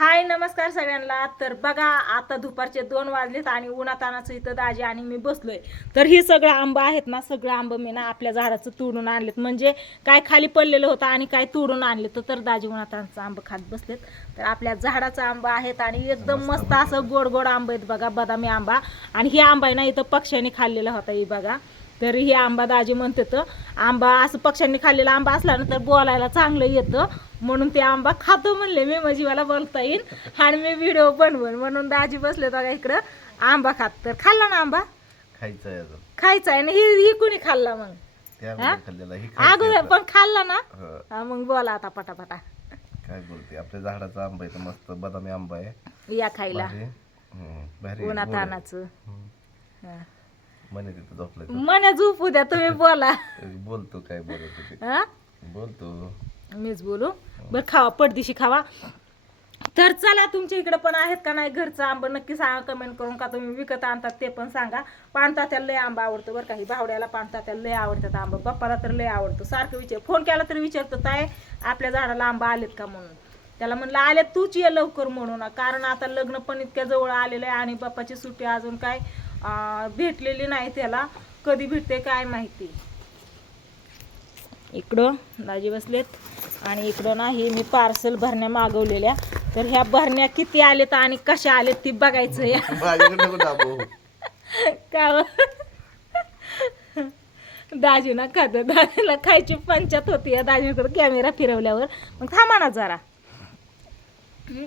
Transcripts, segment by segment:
हाय नमस्कार सगळ्यांना। तर बघा आता दुपारचे 2 वाजलेत आणि उन्हातानाचं इथं दाजी आणि मी बसलोय। तर ही सगळं आंबा आहेत ना, सगळं आंबा मी ना आपल्या झाडाचं तोडून आणलेत, म्हणजे काय खाली पडलेलं होतं आणि काय तोडून आणलं। तर दाजी उन्हातानाचं आंबा खात बसलेत। तर आपल्या झाडाचा आंबा आहेत आणि एकदम मस्त असं गोड गोड आंबा आहेत बघा, बदामी आंबा। आणि ही आंबा आहे ना इथं पक्ष्यांनी खाल्लेला होता, ही बघा। तर ही आंबा दाजी म्हणते तर आंबा असं पक्ष्यांनी खाल्लेला आंबा असला ना तर बोलायला चांगलं येतं, म्हणून ते आंबा खातो म्हणले मी, म्हणजे मला बोलता येईल आणि मी व्हिडिओ बनवून, म्हणून दाजी बसले बघा इकडं आंबा खात। तर खाल्ला ना आंबा? खायचा आहे अजून. खायचा आहे ना। ही कुणी खाल्ला मग? त्या हा? खाल्लेला ही खायचं अगोदर आता. पण खाल्ला ना? हो. हा, मग बोला आता पटापटा। काय बोलते, आपल्या झाडाचा आंबा आहे, मस्त बदामी आंबा आहे, या खायला भारी आहे. भारी आहे, उन्हात गोड आहे. आणायचं। हा. म्हणे तिथं झोपलाय तो. मन झोपू द्या, तुम्ही बोला। बोलतो काय बोलत होते, हा, बोलतो. मीच बोलू। बरं खावा, पडदिशी खावा। तर चला, तुमच्या इकडे पण आहेत का नाही घरचा आंबा नक्की सांगा कमेंट करून, का तुम्ही विकत आणतात ते पण सांगा। पाणतात्याला लय आंबा आवडतो बरं का, ही भावड्याला पाणतात्याला लय आवडतात आंबा, बाप्पाला तर लय आवडतो। सारखं फोन केला तरी विचारतो ताय आपल्या झाडाला आंबा आलेत का म्हणून। त्याला म्हणलं आले तूच ये लवकर म्हणून, कारण आता लग्न पण इतक्या जवळ आलेलं आहे आणि बाप्पाची सुट्टी अजून काय भेटलेली नाही त्याला, कधी भेटते काय माहिती। इकडं दाजी बसलेत आणि इकडं नाही मी पार्सल भरण्या मागवलेल्या। तर ह्या भरण्या किती आलेत आणि कशा आलेत ती बघायचं या का दाजी ना खात, दाजीला खायची पंचायत होती या दाजीकडे कॅमेरा फिरवल्यावर। मग थांबा ना जरा,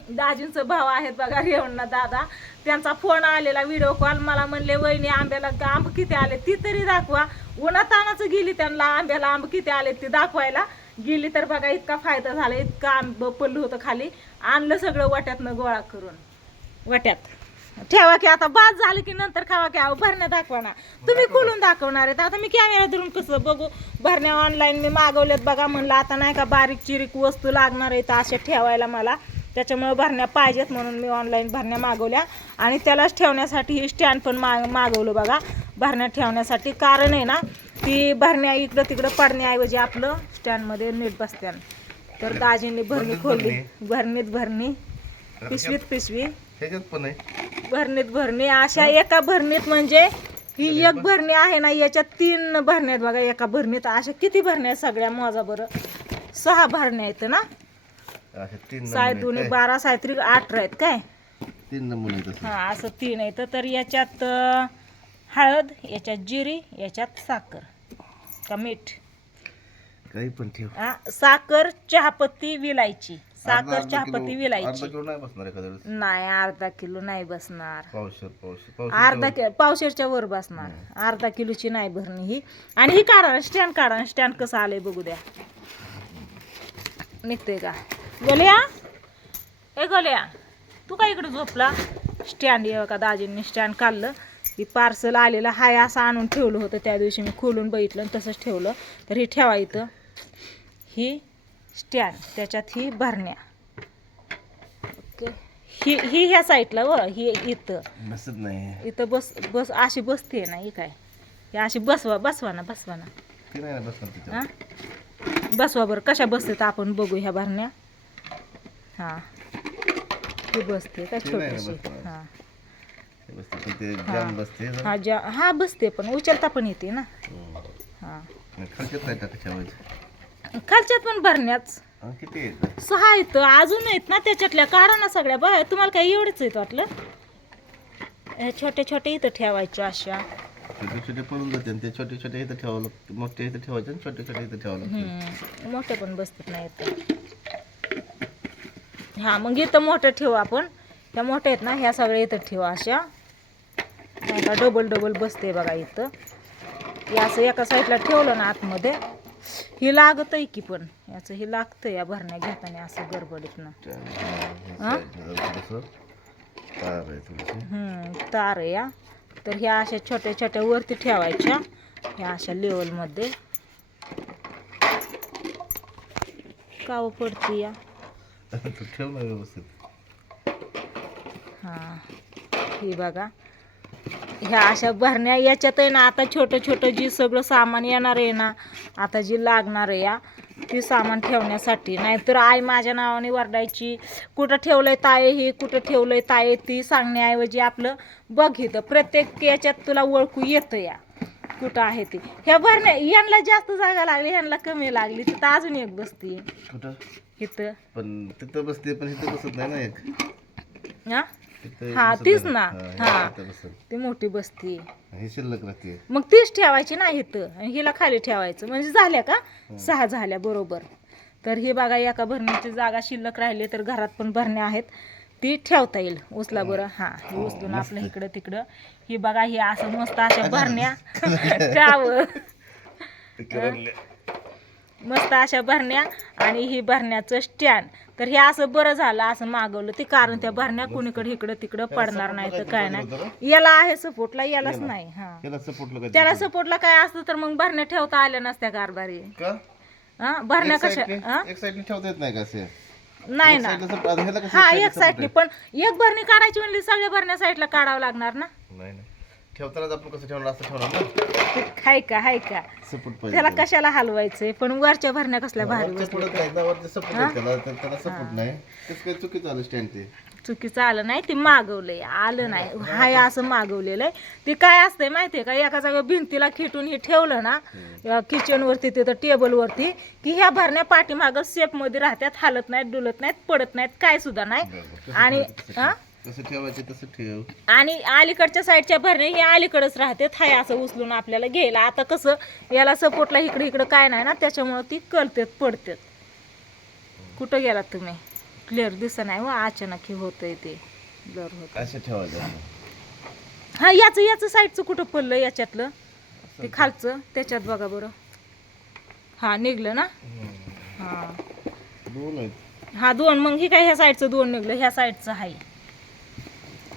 दाजींचं भाव आहेत बघा रेवणा दादा, त्यांचा फोन आलेला व्हिडिओ कॉल, मला म्हणले वहिनी आंब्याला आंब किती आले ती तरी दाखवा। उन्हातानाचं गेली त्यांना आंब्याला आंब किती आले ते दाखवायला गेली, तर बघा इतका फायदा झाला, इतका आंब पडलं होतं खाली, आणलं सगळं वाट्यातनं गोळा करून। वाट्यात ठेवा की, आता बाद झालं की नंतर खावा की। अहो भरण्या दाखवा ना, तुम्ही खोलून दाखवणार आहेत, आता मी कॅमेरा धरून कसं बघू। भरण्या ऑनलाईन मी मागवल्यात बघा, म्हणलं आता नाही का बारीक चिरीक वस्तू लागणार आहेत अशा ठेवायला मला, त्याच्यामुळे भरण्या पाहिजेत म्हणून मी ऑनलाईन भरण्या मागवल्या। आणि त्यालाच ठेवण्यासाठी ही स्टँड पण मागवलं बघा, भरण्या ठेवण्यासाठी। कारण आहे ना ती भरण्या इकडं तिकडं पडण्याऐवजी आपलं स्टँडमध्ये नीट बसत्यान। तर दाजींनी भरणी खोलली, भरणीत भरणी, पिशवीत पिशवी, पण आहे भरणीत भरणी, अशा एका भरणीत, म्हणजे ही एक भरणी आहे ना याच्यात 3 भरण्या आहेत बघा एका भरणीत। अशा किती भरण्या आहेत सगळ्या मोजा बरं, 6 भरण्या आहेत ना, 6 2 12 6 3 18 आहेत काय, 3 नमुने हा असं 3 आहेत। तर याच्यात हळद, याच्यात जिरी, याच्यात साखर का मीठ, काही पण ठेव। साखर, चहापत्ती, विलायची, साखर चहापत्ती विलायची। नाही बसणार एखाद्या वेळेस, नाही अर्धा किलो नाही बसणार, पावशेर पावशेरच्या वर बसणार, अर्धा किलोची नाही भरणी ही। आणि ही काढा स्टँड, काढा स्टँड कसं आलंय बघू द्या, निघतंय का गोल्या, ए गोल्या तू काय इकडे झोपला। स्टँड ये का, दाजींनी स्टँड काढलं, ही पार्सल आलेलं हाय असं आणून ठेवलं होतं त्या दिवशी, मी खोलून बघितलं आणि तसंच ठेवलं। तर ही ठेवा इथं, ही स्टँड, त्याच्यात ही भरण्या, ओके। ही ह्या साईडला व ही इथं बसत नाही, इथं बस अशी बसते ना, ही काय ही अशी बसवा ना ती नाही बसणार तिच्यावर. हां बसवा बरं, कशा बसते तर आपण बघू ह्या भरण्या। हां ही बसते का छोटीशी, हां ते जाम बसते ना. हा बसते, पण उचलता पण येते ना। हां खालच्यात नाही टाका ठेवायचं, खालच्यात पण भरण्याच किती आहेत 6 आहेत, अजून आहेत ना त्याच्यातल्या, काढा ना सगळ्या बघा। तुम्हाला काय एवढंच आहेत वाटलं, छोटे छोटे इथं ठेवायचे अशा, छोटे छोटे पडून जाते आणि ते छोटे छोटे इथं ठेवावं लागतं, मोठे इथं ठेवायचे आणि छोटे छोटे इथं ठेवावं लागतं। मोठे पण बसतात नाही तर, हां मग इथं मोठं ठेवू आपण, ह्या मोठ्या आहेत ना ह्या सगळ्या इथं ठेवा अशा, नाही का डबल डबल बसते बघा इथं। हे असं एका साईडला ठेवलं ना आतमध्ये, ही लागत आहे की, पण याचं हे लागतं या भरण्या घेताना असं गडबडीत ना, तार आहे या। तर ह्या अशा छोट्या छोट्या वरती ठेवायच्या, ह्या अशा लेवलमध्ये, काव पडते या, ठेव ना व्यवस्थित। हां ही बघा ह्या अशा भरण्या, याच्यात आहे ना आता छोटं छोटं जी सगळं सामान येणार आहे ना, आता जी लागणार आहे या, ती सामान ठेवण्यासाठी. नाहीतर आई माझ्या नावाने वरडायची, कुठं ठेवलंय ताये ही, कुठं ठेवलंय ताये ती सांगण्याऐवजी आपलं बघ इथं प्रत्येक याच्यात तुला ओळखू येतं या कुठं आहे ती. ह्या भरण्या यांना जास्त जागा लागली, ह्यांना कमी लागली. तिथं अजून एक बसती कुठं इथं. पण तिथं बसते पण इथं बसत नाही ना एक. हा इथं हा बसत तीच नाही. ना. हा इथं बसत. ती मोठी बसती, हे शिल्लक राहते. मग तीच ठेवायची ना इथं आणि हिला खाली ठेवायचं. म्हणजे झाल्या का 6 झाल्या बरोबर. तर हे बघा एका भरणीची जागा शिल्लक राहिली तर घरात पण भरण्या आहेत, ती ठेवता येईल. उचला बरं. हा हे उचलून आपलं इकडं तिकडं. ही बघा हे असं मस्त अशा भरण्या त्यावर मस्त अशा भरण्या आणि ही भरण्याचं स्टँड. तर हे असं बरं झालं असं मागवलं ते, कारण त्या भरण्या कुणीकडे इकडं तिकडं पडणार नाही तर काय नाही. याला आहे सपोर्टला, यालाच नाही. हा त्याला सपोर्टला काय असतं तर मग भरण्या ठेवता आल्या नसत्या कारभारी. हा भरण्या कशा एक साईडने ठेवता येत नाही का असे? नाही ना. हा एक साईडने, पण एक भरणी काढायची म्हणली सगळ्या भरण्या साईडला काढावं लागणार ना. नाही ठेवतानाच आपण कसं ठेवणार असं ठेवणार ना. हाय का हाय का सपोर्ट पाहिजे त्याला कशाला हलवायचंय. पण वरच्या भरण्या कसल्या भारी बसल्या. त्याला सपोर्ट नाही. काही चुकीचं आलं स्टँड ते. चुकीचं आलं नाही, ते मागवलंय आलं नाही. हाय असं मागवलेलं आहे. ते काय असतंय माहितीये का, एका जागा भिंतीला खिटून हे ठेवलं ना किचन वरती तिथं टेबल वरती, की ह्या भरण्या पाठीमागं सेफ मध्ये राहतात, हालत नाहीत, डुलत नाहीत, पडत नाहीत, काय सुद्धा नाही. आणि कसं ठेवायचे तसं ठेव. आणि अलीकडच्या साईडच्या भरण्या हे अलीकडच राहते, हाय असं उचलून आपल्याला घ्यायला. आता कसं याला सपोर्टला इकडे इकडं काय नाही ना, त्याच्यामुळं ती कलतेत पडतेत. कुठं गेलात तुम्ही? क्लिअर दिसत नाही व अचानक हे होतंय ते ब्लर होत. असं ठेवायचं. हा याचं साईडचं कुठं पडलं याच्यातलं ते खालचं त्याच्यात बघा बरं. हा निघलं ना. हा दोन आहेत. हा 2. मग ही काय ह्या साईडचं 2 निघलं, ह्या साईडचं आहे.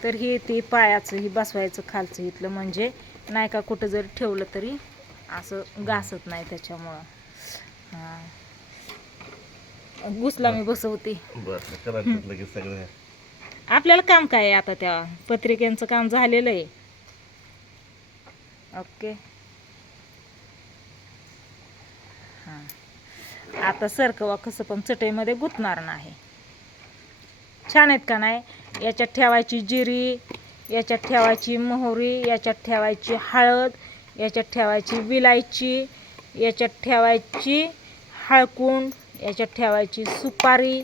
तर हे ते पायाचं ही बसवायचं खालचं इथलं, म्हणजे नाही का कुठं जरी ठेवलं तरी असं घासत नाही त्याच्यामुळं. हा घुसला मी बसवते. लगेच सगळं आपल्याला काम काय आहे आता, त्या पत्रिकेचं काम झालेलं आहे. ओके. हां आता सरकवा कसं पण चटईमध्ये गुंतणार नाही. छान आहेत का नाही. याच्यात ठेवायची जिरी, याच्यात ठेवायची मोहरी, याच्यात ठेवायची हळद, याच्यात ठेवायची विलायची, याच्यात ठेवायची हळकुंड, याच्यात ठेवायची सुपारी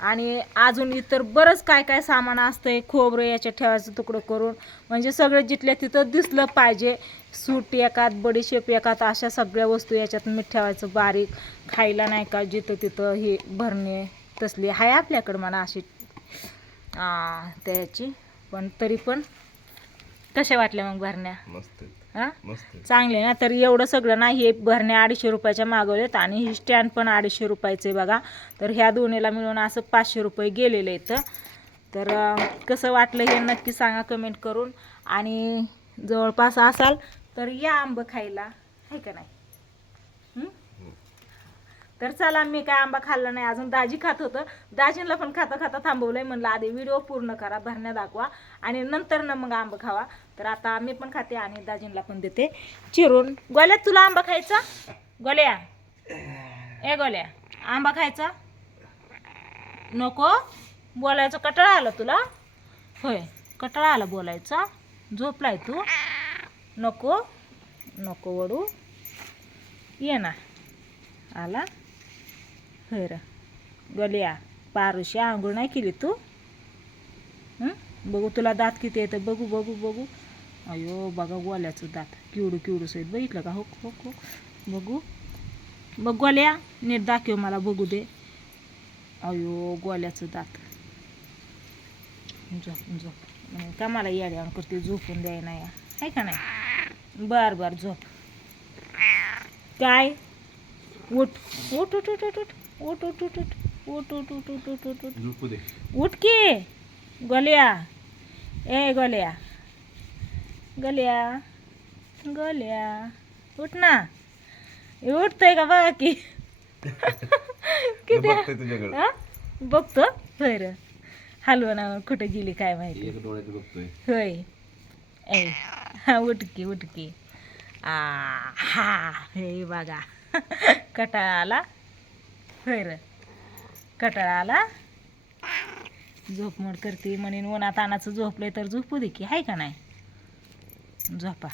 आणि अजून इतर बरंच काय काय सामान असतंय. खोबरं याच्यात ठेवायचं तुकडं करून, म्हणजे सगळं जिथल्या तिथं दिसलं पाहिजे. सूट एकात, बडीशेप एकात, अशा सगळ्या वस्तू याच्यात मीठ ठेवायचं बारीक. खायला नाही का जिथं तिथं हे भरणे तसली आहे आपल्याकडं म्हणा अशी त्याची. पण तरी पण कशा वाटल्या मग भरण्या? मस्त हां मस्त चांगले ना. तर एवढं सगळं ना, हे भरण्या 250 रुपयाच्या मागवलेत आणि ही स्टँड पण 250 रुपयाचे बघा. तर ह्या दोन्हीला मिळून असं 500 रुपये गेलेले इथं. तर कसं वाटलं हे नक्की सांगा कमेंट करून. आणि जवळपास असाल तर या आंबं खायला, आहे का नाही. तर चला, मी काय आंबा खाल्ला नाही अजून, दाजी खात होतं. दाजींना पण खाता खाता थांबवलंय, म्हणलं आधी व्हिडिओ पूर्ण करा, भरण्या दाखवा आणि नंतर ना मग आंबा खावा. तर आता मी पण खाते आणि दाजींना पण देते चिरून. गोल्या तुला आंबा खायचा? गोल्या ए गोल्या आंबा खायचा नको? बोलायचं कटाळा आला तुला? होय कटाळा आला बोलायचा. झोपलाय तू? नको नको वडू, ये ना. आला होय र गोल्या. पारुशी आंघोळ नाही केली तू? बघू तुला दात किती येतं, बघू बघू बघू. अयो बघा गोल्याचं दात किवडू किवडू सहित, बघितलं का? हो हो हो बघू बघ गोल्या, नीट दाखव मला बघू दे. अयो गोल्याचं दात. झोप झोप का मला येड्यावर करते, झोपून द्याय नाही आहे का नाही. बर बर झोप. काय उठ उठ उठ उठ उठ उठ उठ उठ उठ उठ उठ उठ उठ उठ उठ उठ उठ की गोल्या. ए गोल्या गोल्या गोल्या उठ ना. उठतंय का बघा की. किती बघतो बरं. हलवा ना कुठं गेली काय माहिती. होय ए हा उठकी उठकी. हा हे बघा कटाळा आला. होय र कटाळा आला झोप मोड करते म्हणून उन्हात आणाचं झोपलंय तर झोपू दे की हाय का नाही झोपा